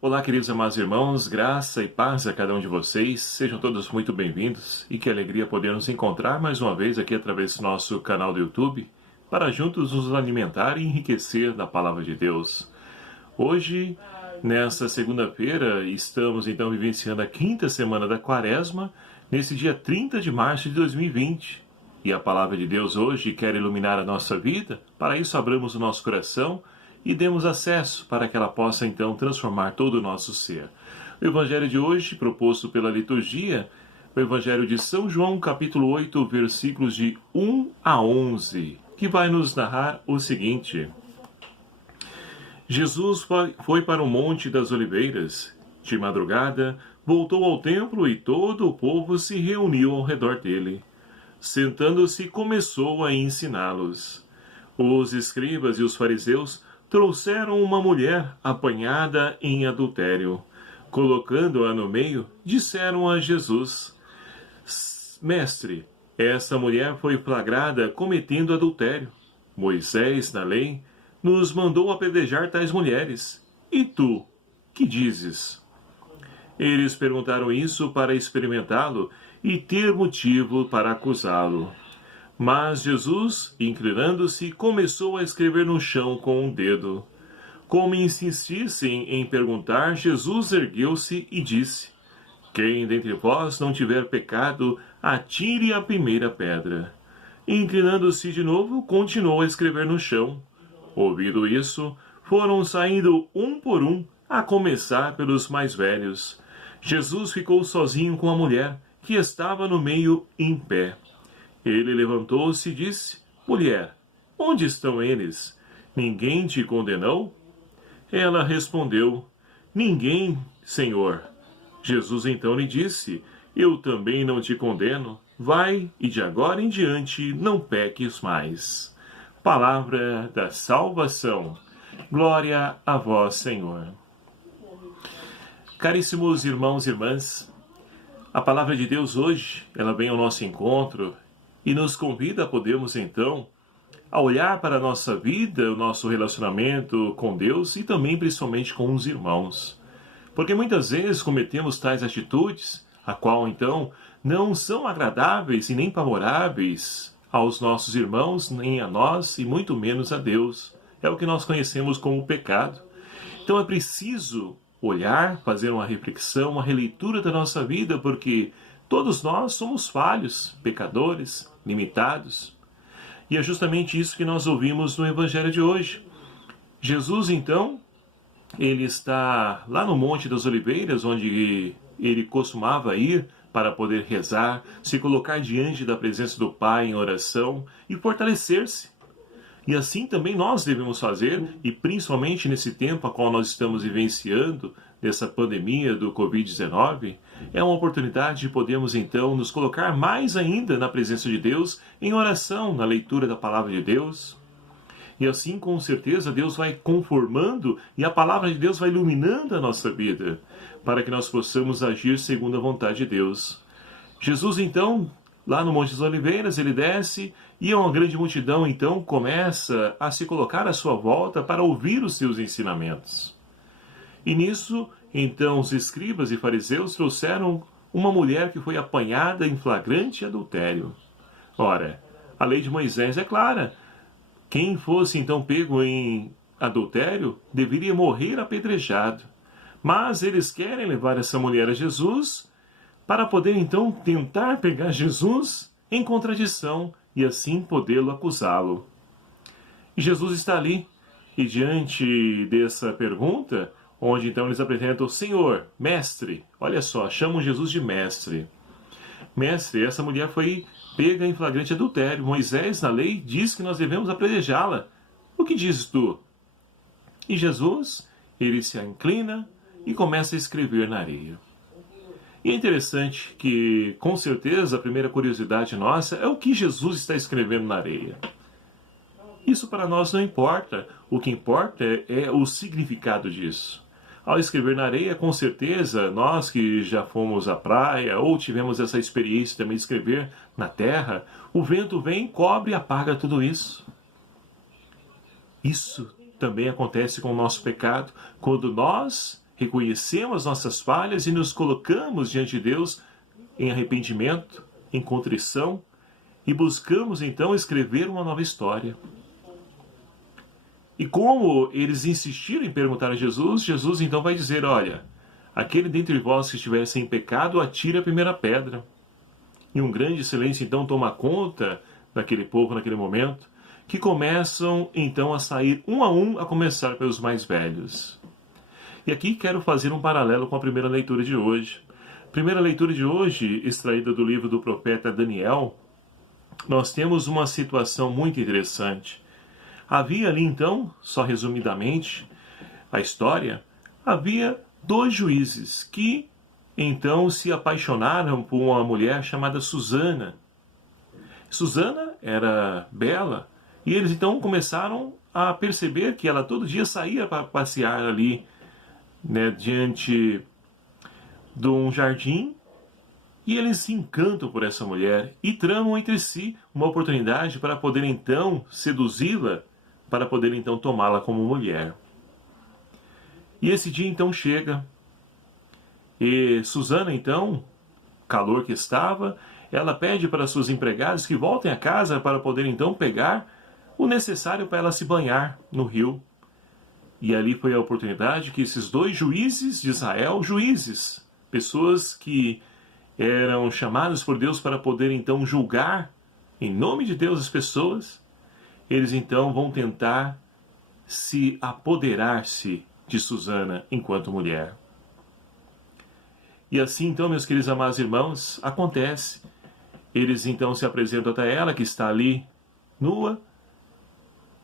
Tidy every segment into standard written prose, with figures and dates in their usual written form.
Olá, queridos amados irmãos, graça e paz a cada um de vocês. Sejam todos muito bem-vindos e que alegria poder nos encontrar mais uma vez aqui através do nosso canal do YouTube para juntos nos alimentar e enriquecer da Palavra de Deus. Hoje, nesta segunda-feira, estamos então vivenciando a quinta semana da Quaresma, nesse dia 30 de março de 2020. E a Palavra de Deus hoje quer iluminar a nossa vida, para isso abramos o nosso coração e demos acesso para que ela possa então transformar todo o nosso ser. O Evangelho de hoje, proposto pela liturgia, o Evangelho de São João, capítulo 8, versículos de 1 a 11, que vai nos narrar o seguinte: Jesus foi para o Monte das Oliveiras. De madrugada, voltou ao templo e todo o povo se reuniu ao redor dele. Sentando-se, começou a ensiná-los. Os escribas e os fariseus trouxeram uma mulher apanhada em adultério. Colocando-a no meio, disseram a Jesus: Mestre, essa mulher foi flagrada cometendo adultério. Moisés, na lei, nos mandou apedrejar tais mulheres. E tu, que dizes? Eles perguntaram isso para experimentá-lo e ter motivo para acusá-lo. Mas Jesus, inclinando-se, começou a escrever no chão com um dedo. Como insistissem em perguntar, Jesus ergueu-se e disse: Quem dentre vós não tiver pecado, atire a primeira pedra. Inclinando-se de novo, continuou a escrever no chão. Ouvido isso, foram saindo um por um, a começar pelos mais velhos. Jesus ficou sozinho com a mulher, que estava no meio em pé. Ele levantou-se e disse: Mulher, onde estão eles? Ninguém te condenou? Ela respondeu: Ninguém, Senhor. Jesus então lhe disse: Eu também não te condeno. Vai e de agora em diante não peques mais. Palavra da salvação. Glória a vós, Senhor. Caríssimos irmãos e irmãs, a palavra de Deus hoje, ela vem ao nosso encontro e nos convida a podermos, então, a olhar para a nossa vida, o nosso relacionamento com Deus e também, principalmente, com os irmãos. Porque muitas vezes cometemos tais atitudes, a qual, então, não são agradáveis e nem favoráveis aos nossos irmãos, nem a nós e muito menos a Deus. É o que nós conhecemos como pecado. Então é preciso olhar, fazer uma reflexão, uma releitura da nossa vida, porque todos nós somos falhos, pecadores, limitados. E é justamente isso que nós ouvimos no Evangelho de hoje. Jesus, então, ele está lá no Monte das Oliveiras, onde ele costumava ir para poder rezar, se colocar diante da presença do Pai em oração e fortalecer-se. E assim também nós devemos fazer, e principalmente nesse tempo a qual nós estamos vivenciando, dessa pandemia do Covid-19, é uma oportunidade de podermos então nos colocar mais ainda na presença de Deus, em oração, na leitura da Palavra de Deus. E assim, com certeza, Deus vai conformando e a Palavra de Deus vai iluminando a nossa vida, para que nós possamos agir segundo a vontade de Deus. Jesus, então, lá no Monte das Oliveiras, ele desce e uma grande multidão, então, começa a se colocar à sua volta para ouvir os seus ensinamentos. E nisso, então, os escribas e fariseus trouxeram uma mulher que foi apanhada em flagrante adultério. Ora, a lei de Moisés é clara. Quem fosse, então, pego em adultério, deveria morrer apedrejado. Mas eles querem levar essa mulher a Jesus para poder, então, tentar pegar Jesus em contradição e assim podê-lo acusá-lo. E Jesus está ali, e diante dessa pergunta, onde então eles apresentam: Senhor, mestre, olha só, chamam Jesus de mestre. Mestre, essa mulher foi pega em flagrante adultério. Moisés, na lei, diz que nós devemos apedrejá-la. O que dizes tu? E Jesus, ele se inclina e começa a escrever na areia. E é interessante que, com certeza, a primeira curiosidade nossa é o que Jesus está escrevendo na areia. Isso para nós não importa. O que importa é o significado disso. Ao escrever na areia, com certeza, nós que já fomos à praia ou tivemos essa experiência também de escrever na terra, o vento vem, cobre e apaga tudo isso. Isso também acontece com o nosso pecado, quando nós reconhecemos nossas falhas e nos colocamos diante de Deus em arrependimento, em contrição, e buscamos então escrever uma nova história. E como eles insistiram em perguntar a Jesus, Jesus então vai dizer, olha, aquele dentre vós que estiver sem pecado, atire a primeira pedra. E um grande silêncio então toma conta daquele povo naquele momento, que começam então a sair um, a começar pelos mais velhos. E aqui quero fazer um paralelo com a primeira leitura de hoje. Primeira leitura de hoje, extraída do livro do profeta Daniel, nós temos uma situação muito interessante. Havia ali então, só resumidamente, a história, havia 2 juízes que então se apaixonaram por uma mulher chamada Susana. Susana era bela e eles então começaram a perceber que ela todo dia saía para passear ali, né, diante de um jardim, e eles se encantam por essa mulher e tramam entre si uma oportunidade para poder então seduzi-la, para poder então tomá-la como mulher. E esse dia então chega, e Susana então, calor que estava, ela pede para suas empregadas que voltem a casa para poder então pegar o necessário para ela se banhar no rio. E ali foi a oportunidade que esses 2 juízes de Israel, juízes, pessoas que eram chamadas por Deus para poder então julgar em nome de Deus as pessoas, eles então vão tentar se apoderar-se de Susana enquanto mulher. E assim então, meus queridos amados irmãos, acontece. Eles então se apresentam até ela, que está ali nua,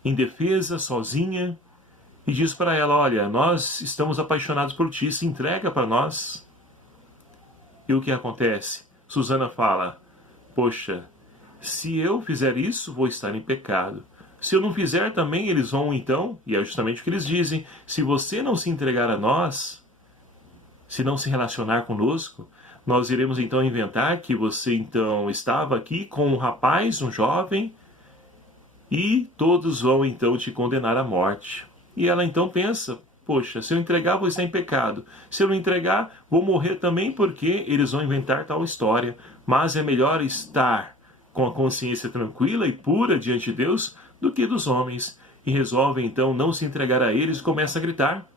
indefesa, sozinha, e diz para ela, olha, nós estamos apaixonados por ti, se entrega para nós. E o que acontece? Susana fala, poxa, se eu fizer isso, vou estar em pecado. Se eu não fizer também, eles vão então, e é justamente o que eles dizem, se você não se entregar a nós, se não se relacionar conosco, nós iremos então inventar que você então estava aqui com um rapaz, um jovem, e todos vão então te condenar à morte. E ela então pensa, poxa, se eu entregar vou estar em pecado. Se eu não entregar, vou morrer também porque eles vão inventar tal história. Mas é melhor estar com a consciência tranquila e pura diante de Deus do que dos homens. E resolve então não se entregar a eles e começa a gritar.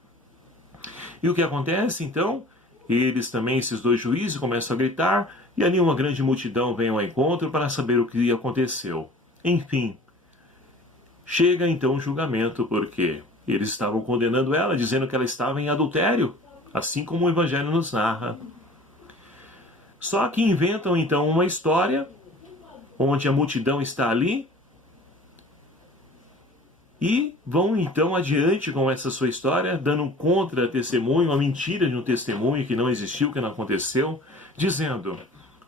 E o que acontece então? Eles também, esses 2 juízes, começam a gritar e ali uma grande multidão vem ao encontro para saber o que aconteceu. Enfim, chega então o julgamento porque eles estavam condenando ela, dizendo que ela estava em adultério, assim como o Evangelho nos narra. Só que inventam então uma história onde a multidão está ali e vão então adiante com essa sua história, dando um contra-testemunho, uma mentira de um testemunho que não existiu, que não aconteceu, dizendo,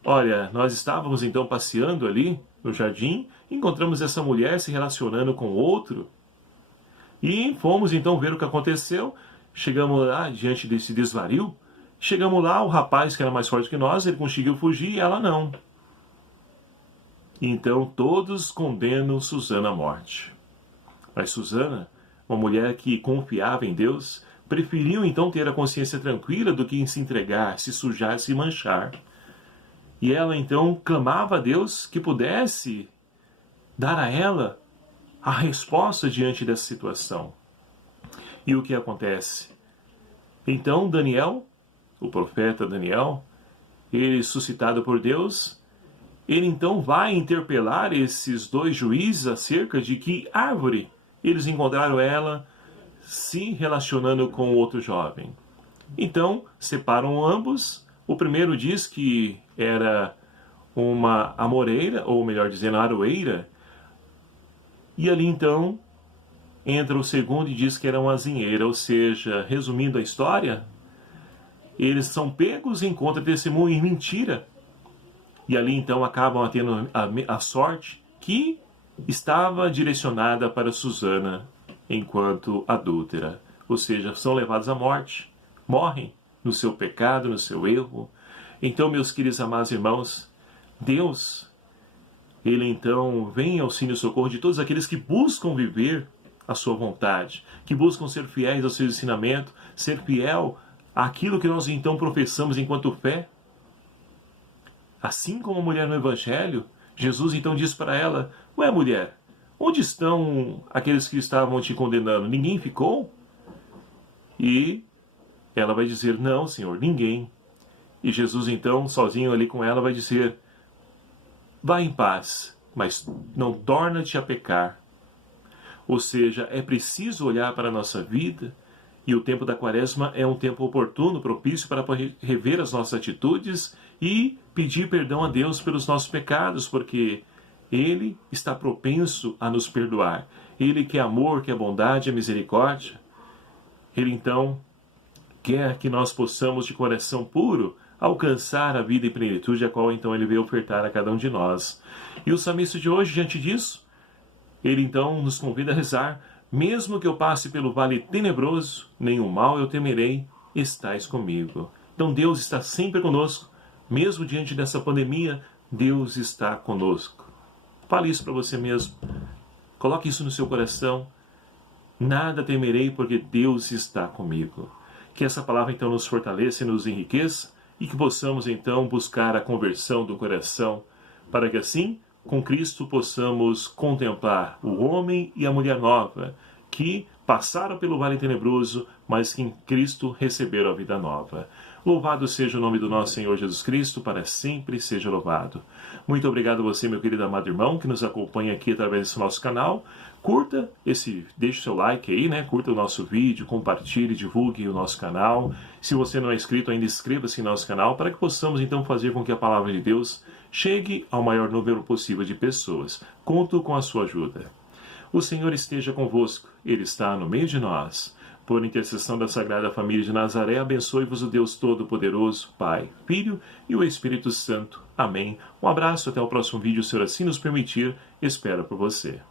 olha, nós estávamos então passeando ali no jardim, encontramos essa mulher se relacionando com outro, e fomos então ver o que aconteceu, chegamos lá diante desse desvario, chegamos lá, o rapaz que era mais forte que nós, ele conseguiu fugir e ela não. Então todos condenam Susana à morte. Mas Susana, uma mulher que confiava em Deus, preferiu então ter a consciência tranquila do que em se entregar, se sujar, se manchar. E ela então clamava a Deus que pudesse dar a ela a resposta diante dessa situação. E o que acontece? Então Daniel, o profeta Daniel, ele suscitado por Deus, ele então vai interpelar esses 2 juízes acerca de que árvore eles encontraram ela se relacionando com outro jovem. Então, separam ambos. O primeiro diz que era uma amoreira, ou melhor dizendo, aroeira. E ali então entra o segundo e diz que era uma azinheira. Ou seja, resumindo a história, eles são pegos em contra-testemunho e mentira. E ali então acabam tendo a sorte que estava direcionada para Susana enquanto adúltera. Ou seja, são levados à morte, morrem no seu pecado, no seu erro. Então, meus queridos amados irmãos, Deus, Ele então vem em auxílio e socorro de todos aqueles que buscam viver a sua vontade, que buscam ser fiéis ao seu ensinamento, ser fiel àquilo que nós então professamos enquanto fé? Assim como a mulher no Evangelho, Jesus então diz para ela: ué, mulher, onde estão aqueles que estavam te condenando? Ninguém ficou? E ela vai dizer: não, Senhor, ninguém. E Jesus então, sozinho ali com ela, vai dizer: vá em paz, mas não torna-te a pecar. Ou seja, é preciso olhar para a nossa vida, e o tempo da Quaresma é um tempo oportuno, propício para rever as nossas atitudes e pedir perdão a Deus pelos nossos pecados, porque Ele está propenso a nos perdoar. Ele que é amor, que é bondade, é misericórdia. Ele então quer que nós possamos, de coração puro, alcançar a vida e plenitude, a qual então Ele veio ofertar a cada um de nós. E o salmista de hoje, diante disso, ele então nos convida a rezar: mesmo que eu passe pelo vale tenebroso, nenhum mal eu temerei, estais comigo. Então Deus está sempre conosco, mesmo diante dessa pandemia, Deus está conosco. Fale isso para você mesmo, coloque isso no seu coração: nada temerei porque Deus está comigo. Que essa palavra então nos fortaleça e nos enriqueça, e que possamos então buscar a conversão do coração, para que assim, com Cristo, possamos contemplar o homem e a mulher nova, que passaram pelo vale tenebroso, mas que em Cristo receberam a vida nova. Louvado seja o nome do nosso Senhor Jesus Cristo, para sempre seja louvado. Muito obrigado a você, meu querido amado irmão, que nos acompanha aqui através desse nosso canal. Curta deixe o seu like aí, né? Curta o nosso vídeo, compartilhe, divulgue o nosso canal. Se você não é inscrito ainda, inscreva-se em nosso canal, para que possamos então fazer com que a palavra de Deus chegue ao maior número possível de pessoas. Conto com a sua ajuda. O Senhor esteja convosco, Ele está no meio de nós. Por intercessão da Sagrada Família de Nazaré, abençoe-vos o Deus Todo-Poderoso, Pai, Filho e o Espírito Santo. Amém. Um abraço, até o próximo vídeo, se assim nos permitir. Espero por você.